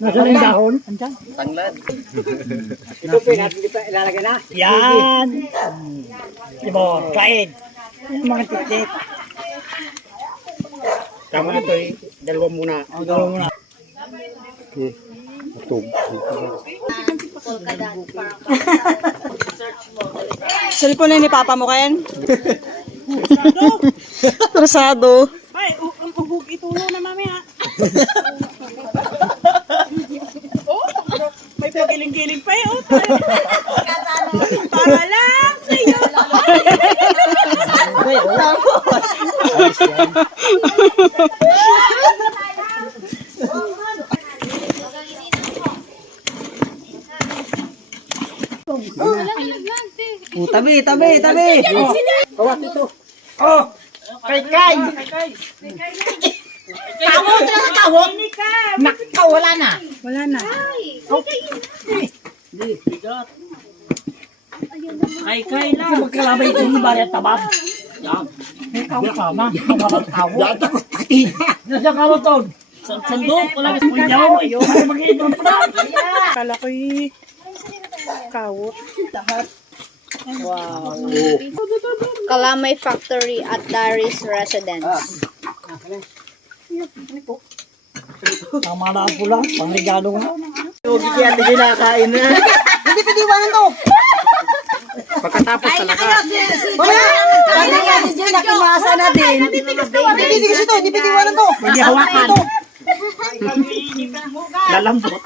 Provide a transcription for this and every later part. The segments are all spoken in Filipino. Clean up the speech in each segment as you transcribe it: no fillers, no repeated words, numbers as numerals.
Nasaan yung dahon? Andyan. Tanglad. Ito po natin dito ilalagay na. Yan. Diba, kain. Yung mga tiktik. Tama na ito eh. Dalawa muna. O, gawin mo na. Okay. Ito. Cellphone na ni Papa mo, Ken? Rosado. Ay, ang ugog itulo na mamaya. Oh, may pagiling-giling pa eh. Oh, para lang sa'yo. Tabi. Kawat ito. Oh! Kay! Tawot na tawot. Nakaw, wala na. Wala na. Kay na. Kung magkalabay ito yung bari at tabab. Yan. May kama. Kawo. Yan ako pati. Nasa kawo to. Sandok. Wala ka sa punyaw. Ay, mag-iinom pa. Kala ko'y kawot. Kalamay Factory at Darius Residence. Tama na ang pula. Pangregalo nga. Hindi kaya hindi kinakain na. Hindi piniwanan to. Pagkatapos talaga. Pwede nga si Jen, nakimasa na din. Hindi kasi to, hindi piniwanan to. Hindi hawakan. Lalambot.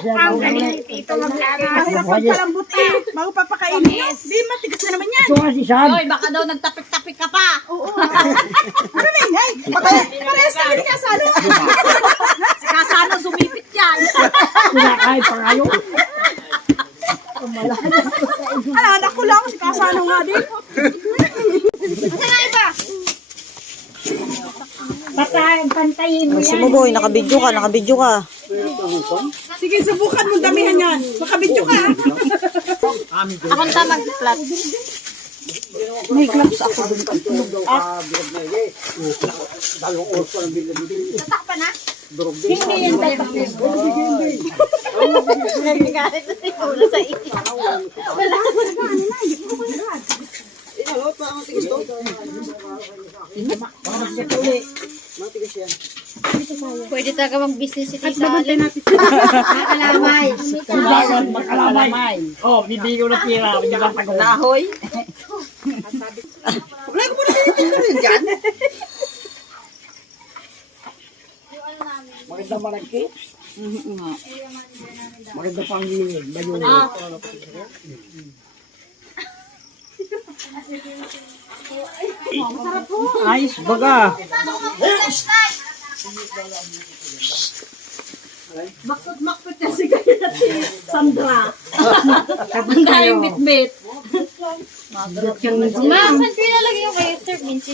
Ang galing ito mahirap magpalambot eh. Bago papakainin nyo. Di, matigas na naman yan. Ito nga si Sam. Hoy, baka daw nagtapik-tapik ka pa. Ano na yan? Parehas kami ni Kasano. Si Kasano sumipit yan. Kinakain pa kayo. Ano, anak ko lang si Kasano nga din. Sumuboy, nakabidyo ka. Sige, subukan mo damihan yan. Makabidyo ka. Akong tamang plat. May gloves ako dun. Tatakpan na. Hindi yan tatakpan. Nagagalit na siguro sa iyo. Wala. Pwede talaga mag-business si Tita Alin. Nakalamay. Kailangan magkalamay. Oh, bibigyan ko ng tira. Hindi ka pag Lahoy. Wala ko na rin dyan. maganda malagkit. Maganda pang gilid. Bayun. Ayos baga. Makot-makot na si Sandra. Ang daming bit-bit. Masan ko nalagay yung kayo, Sir Vinci?